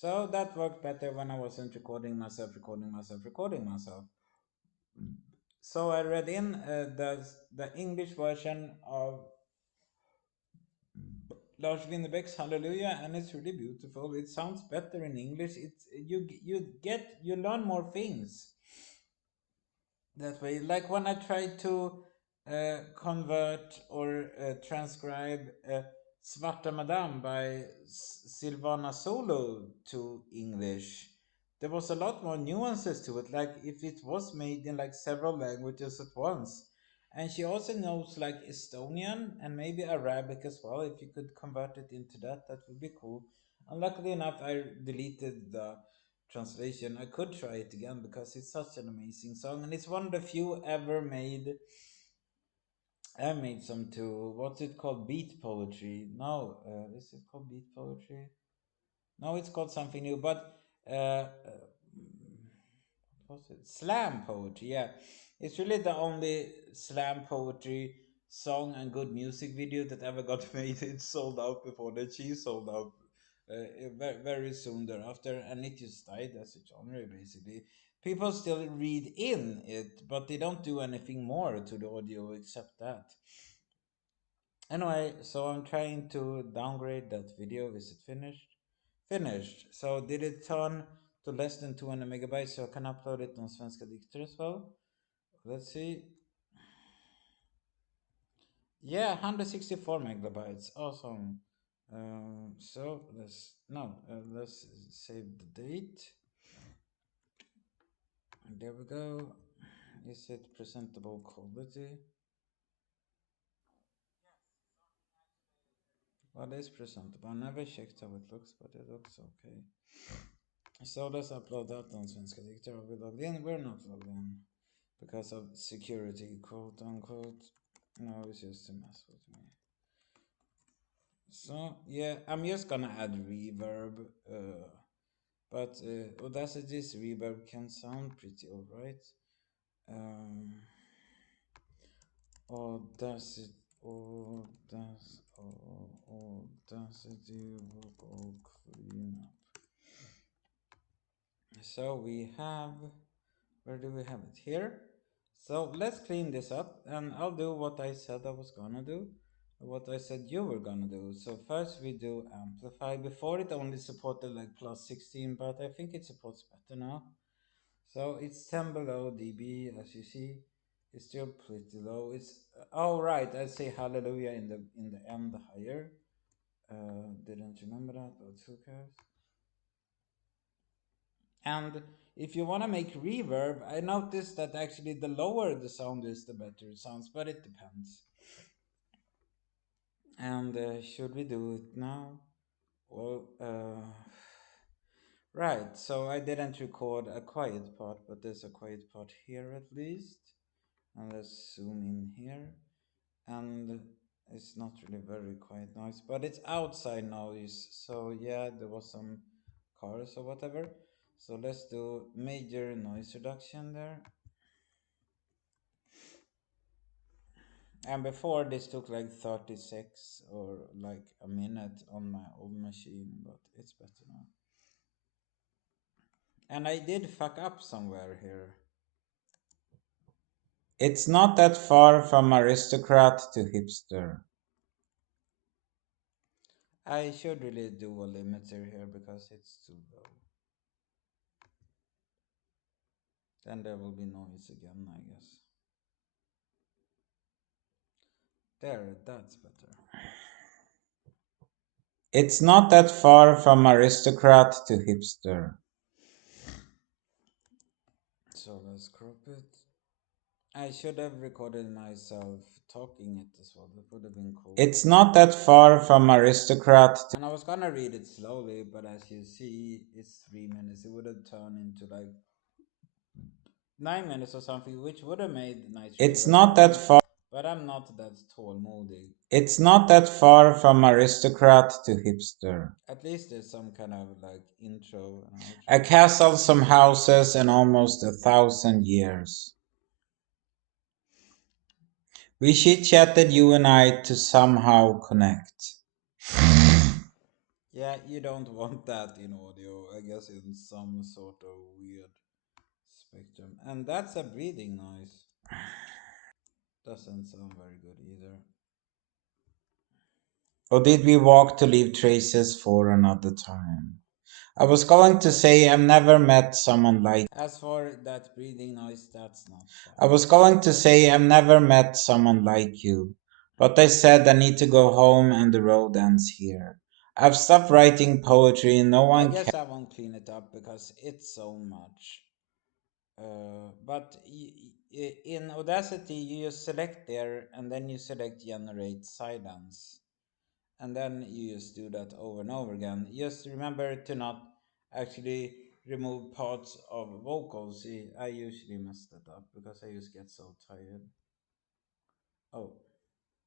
So that worked better when I wasn't recording myself. So I read in the English version of Lars Winnerbäck's Hallelujah, and it's really beautiful. It sounds better in English. It's you learn more things that way. Like when I try to convert or transcribe Svarta Madame by Silvana Solo to English, there was a lot more nuances to it. Like if it was made in like several languages at once. And she also knows like Estonian and maybe Arabic as well. If you could convert it into that, that would be cool. And luckily enough, I deleted the translation. I could try it again because it's such an amazing song, and it's one of the few ever made. I made some too. What's it called? Beat poetry? No, is it called beat poetry? No, it's called something new. But what was it? Slam poetry. Yeah, it's really the only slam poetry song and good music video that ever got made. It sold out before that. She sold out very soon thereafter, and it just died as a genre basically. People still read in it, but they don't do anything more to the audio except that. Anyway, so I'm trying to downgrade that video. Is it finished? Finished. So did it turn to less than 200 megabytes so I can upload it on Svenska Dikter as well? Let's see. Yeah, 164 megabytes. Awesome. So let's save the date. There we go. Is it presentable quality? Well, it's presentable. I never checked how it looks, but it looks okay. So let's upload that on Svenska Dikter. Are we logged in? We're not logged in because of security, quote unquote. No, it's just to mess with me. So yeah, I'm just gonna add reverb. But Audacity's reverb can sound pretty alright. Um, Audacity, Audacity vocal cleanup. So we have, where do we have it? Here. So let's clean this up, and I'll do what I said I was gonna do, what I said you were gonna do. So first we do amplify. Before it only supported like plus 16, but I think it supports better now. So it's 10 below dB, as you see. It's still pretty low. It's oh right, I say hallelujah in the end higher. Didn't remember that, but who cares? And if you want to make reverb, I noticed that actually the lower the sound is, the better it sounds, but it depends. And should we do it now? Well, right, so I didn't record a quiet part, but there's a quiet part here at least. And let's zoom in here. And it's not really very quiet noise, but it's outside noise. So yeah, there was some cars or whatever. So let's do major noise reduction there. And before this took like 36 or like a minute on my old machine, but it's better now. And I did fuck up somewhere here. It's not that far from aristocrat to hipster. I should really do a limiter here because it's too low. Then there will be noise again, I guess. There, that's better. It's not that far from aristocrat to hipster. So let's crop it. I should have recorded myself talking it as well. That would have been cool. It's not that far from aristocrat to... And I was gonna read it slowly, but as you see, it's 3 minutes. It would have turned into like 9 minutes or something, which would have made nice. It's not that far. But I'm not that tall, moody. It's not that far from aristocrat to hipster. At least there's some kind of like intro. A castle, some houses, and almost 1,000 years. We chit chatted, you and I, to somehow connect. Yeah, you don't want that in audio, I guess, in some sort of weird spectrum. And that's a breathing noise. Doesn't sound very good either. Or did we walk to leave traces for another time? I was going to say I've never met someone like. As for that breathing noise, that's not fun. I was going to say I've never met someone like you, but I said I need to go home and the road ends here. I've stopped writing poetry. No one. I guess I won't clean it up because it's so much. But in Audacity, you just select there and then you select generate silence. And then you just do that over and over again. Just remember to not actually remove parts of vocals. See, I usually mess that up because I just get so tired. Oh.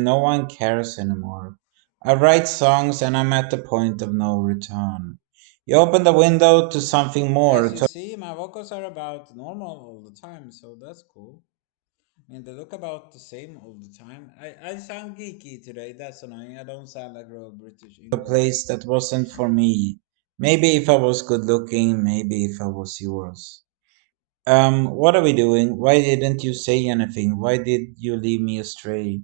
No one cares anymore. I write songs and I'm at the point of no return. You open the window to something more. As you see, my vocals are about normal all the time, so that's cool. I mean, they look about the same all the time. I sound geeky today. That's annoying. I don't sound like real British English. A place that wasn't for me. Maybe if I was good looking, maybe if I was yours. What are we doing? Why didn't you say anything? Why did you leave me astray?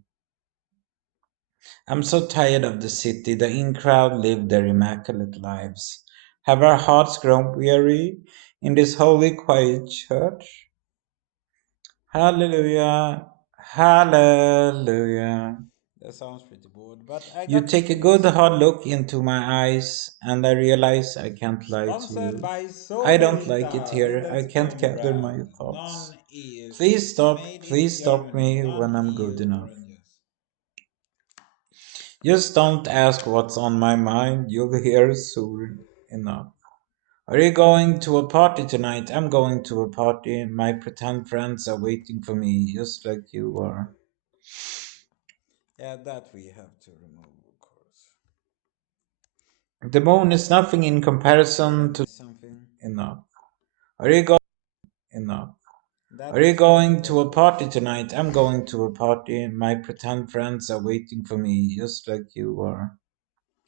I'm so tired of the city. The in crowd live their immaculate lives. Have our hearts grown weary in this holy, quiet church? Hallelujah. Hallelujah. That sounds pretty bored, but I you take a good hard look into my eyes, and I realize I can't lie to Sponsored you. by I don't like it Sobrita, here. I Finlands can't own gather my brand, thoughts. non-EU, Please made in stop Germany, me when I'm good non-EU enough. oranges. Just don't ask what's on my mind, you'll hear soon enough. Are you going to a party tonight? I'm going to a party. My pretend friends are waiting for me, just like you are. Yeah, that we have to remove, of course. The moon is nothing in comparison to something. Enough. Are you going? Enough. Are you going to a party tonight? I'm going to a party. My pretend friends are waiting for me, just like you are.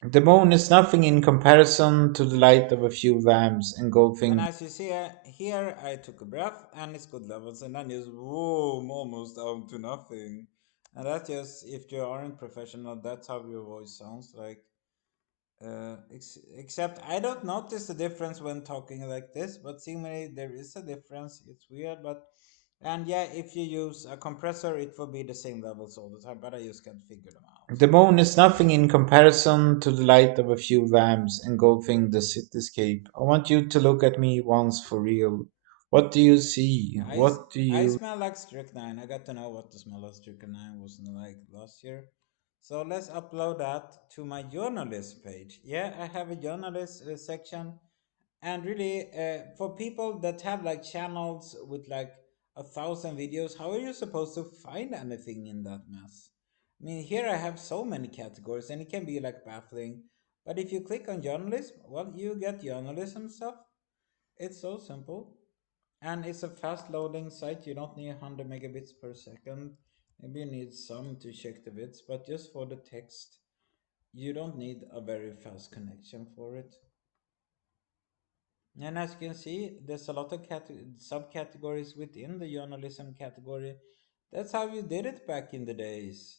The moon is nothing in comparison to the light of a few lamps engulfing. And as you see here, I took a breath and it's good levels, and then just boom, almost down to nothing. And that's just if you aren't professional, that's how your voice sounds like. Except I don't notice the difference when talking like this, but seemingly there is a difference. It's weird, but and yeah, if you use a compressor, it will be the same levels all the time, but I just can't figure them out. The moon is nothing in comparison to the light of a few lamps engulfing the cityscape. I want you to look at me once for real. What do you see? What do I smell like strychnine. I got to know what the smell of strychnine was like last year. So let's upload that to my journalist page. Yeah, I have a journalist section, and really, for people that have like channels with like 1,000 videos, how are you supposed to find anything in that mess? I mean, here I have so many categories, and it can be like baffling. But if you click on journalism, well, you get journalism stuff. It's so simple, and it's a fast loading site. You don't need 100 megabits per second. Maybe you need some to check the bits, but just for the text, you don't need a very fast connection for it. And as you can see, there's a lot of subcategories within the journalism category. That's how you did it back in the days.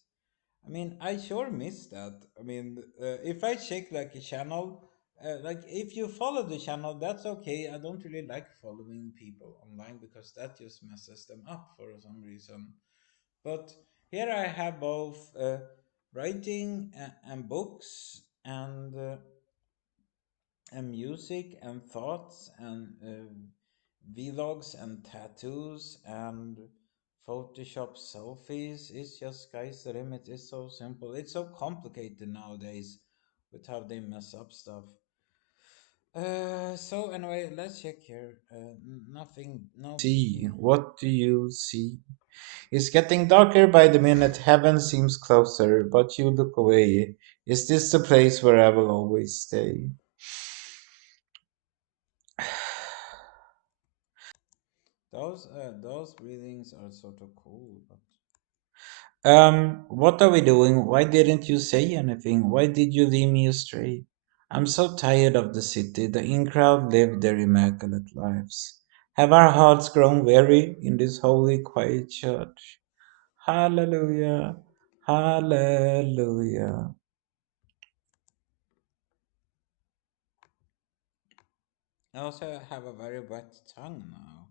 I mean, I sure miss that. I mean, if I check like a channel, like if you follow the channel, that's okay. I don't really like following people online because that just messes them up for some reason. But here I have both writing and books and music and thoughts and vlogs and tattoos and Photoshop selfies. It's just sky's the limit. It's so simple. It's so complicated nowadays with how they mess up stuff. So anyway, let's check here. Nothing. No. See, what do you see? It's getting darker by the minute. Heaven seems closer, but you look away. Is this the place where I will always stay? Those breathings are sort of cool, but what are we doing? Why didn't you say anything? Why did you leave me astray? I'm so tired of the city. The in crowd live their immaculate lives. Have our hearts grown weary in this holy, quiet church? Hallelujah, hallelujah. I also have a very wet tongue now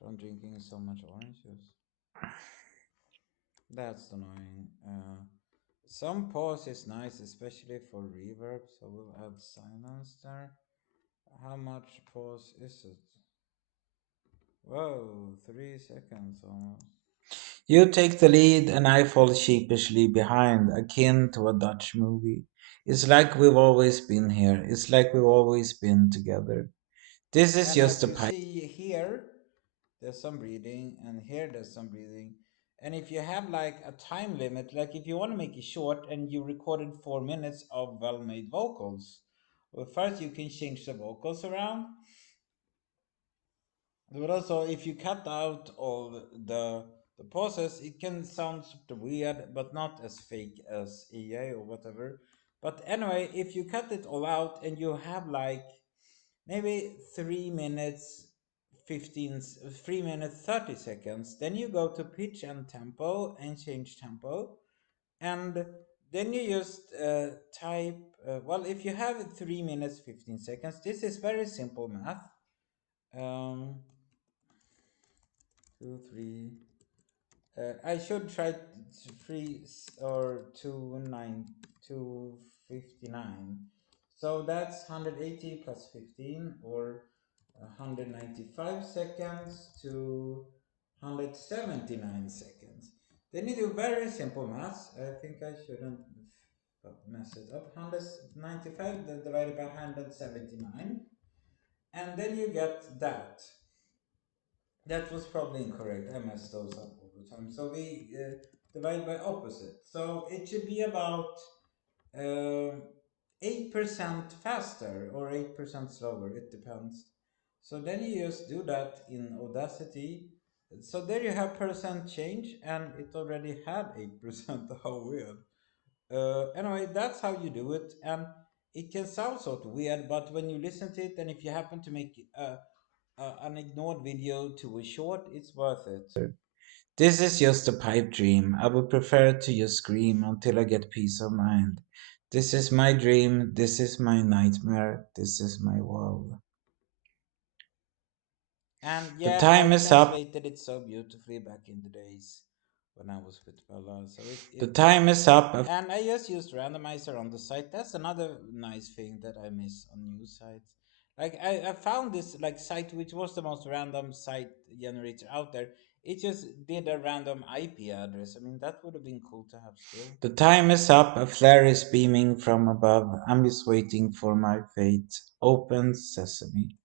from drinking so much orange juice. That's annoying. Some pause is nice, especially for reverb, so we'll add silence there. How much pause is it? Whoa, 3 seconds almost. You take the lead, and I fall sheepishly behind, akin to a Dutch movie. It's like we've always been here. It's like we've always been together. This is just a pipe. See here, there's some breathing, and here there's some breathing. And if you have like a time limit, like if you want to make it short and you recorded 4 minutes of well made vocals, well, first you can change the vocals around. But also, if you cut out all the pauses, it can sound sort of weird, but not as fake as EA or whatever. But anyway, if you cut it all out and you have like maybe 3 minutes 15 3 minutes 30 seconds, then you go to pitch and tempo and change tempo, and then you just type well, if you have 3 minutes 15 seconds, this is very simple math. um 2 3 I should try three or 259. So that's 180 plus 15, or 195 seconds to 179 seconds. Then you do very simple maths. I think I shouldn't mess it up. 195 divided by 179, and then you get that. That was probably incorrect. I mess those up all the time. So we divide by opposite. So it should be about uh, 8% faster or 8% slower. It depends. So then you just do that in Audacity. So there you have percent change, and it already had 8%. How weird. Anyway, that's how you do it. And it can sound sort of weird, but when you listen to it, and if you happen to make an ignored video to a short, it's worth it. This is just a pipe dream. I would prefer to just scream until I get peace of mind. This is my dream. This is my nightmare. This is my world. And yeah, the time is up. Translated it so beautifully back in the days when I was with Bella. So the time is up. And I just used randomizer on the site. That's another nice thing that I miss on news sites. Like I found this like site which was the most random site generator out there. It just did a random IP address. I mean, that would have been cool to have still. The time is up. A flare is beaming from above. I'm just waiting for my fate. Open sesame.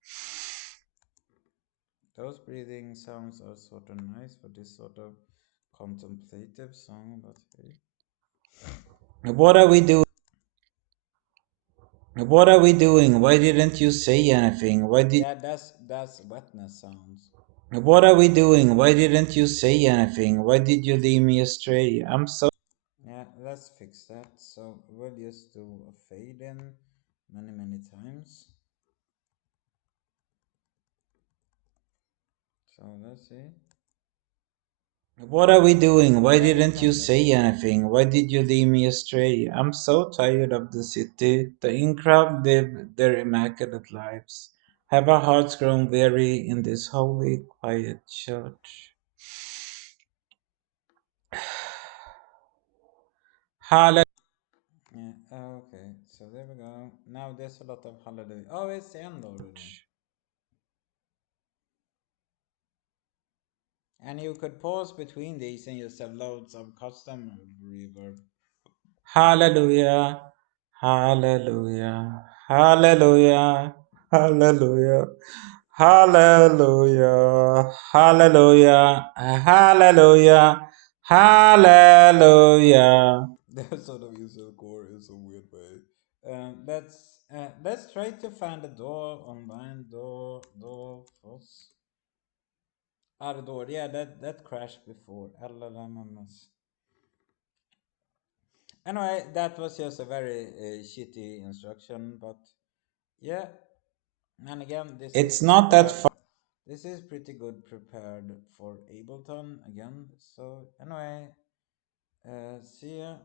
Those breathing sounds are sort of nice for this sort of contemplative song, but hey. What are we doing? What are we doing? Why didn't you say anything? Why did Yeah, that's wetness sounds. What are we doing? Why didn't you say anything? Why did you lead me astray? I'm so Yeah, let's fix that. So we'll just do a fade in many times. So let's see. What are we doing? Why didn't you say anything? Why did you lead me astray? I'm so tired of the city. The in crowd live their immaculate lives. Have our hearts grown weary in this holy, quiet church? Hallelujah. Yeah, okay, so there we go. Now there's a lot of hallelujah. Oh, it's the end already. And you could pause between these and just have loads of custom reverb. Hallelujah, hallelujah, hallelujah, hallelujah, hallelujah, hallelujah, hallelujah, hallelujah. The sort of usual core in some weird way. Let's try to find a door online. Door Foss. Ah, the door. Yeah, that crashed before. LLMMS. Anyway, that was just a very shitty instruction, but yeah. And again, this it's not that far. This is pretty good prepared for Ableton again. So anyway, see ya.